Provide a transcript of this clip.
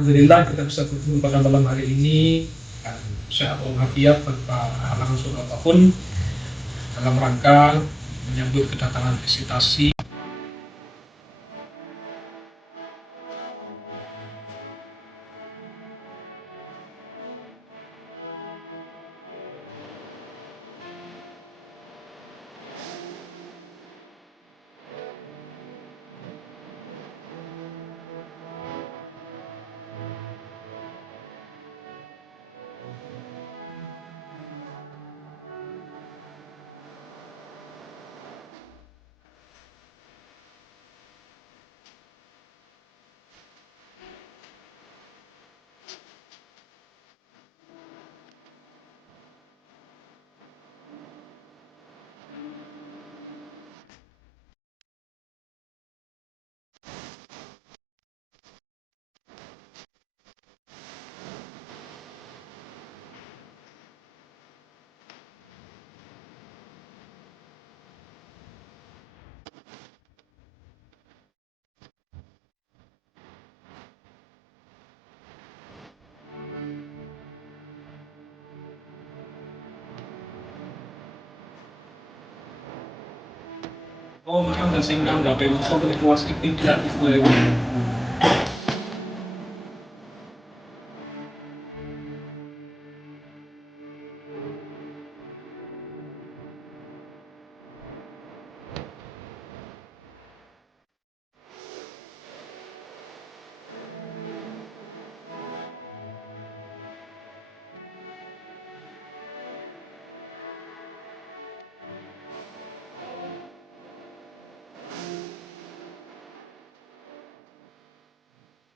Alhamdulillah kita bisa bertemu pada malam hari ini sehat walafiat tanpa halangan suatu apapun dalam rangka menyambut kedatangan visitasi Oh, macam dah singkang dah pengen sobat itu wasik tidak boleh.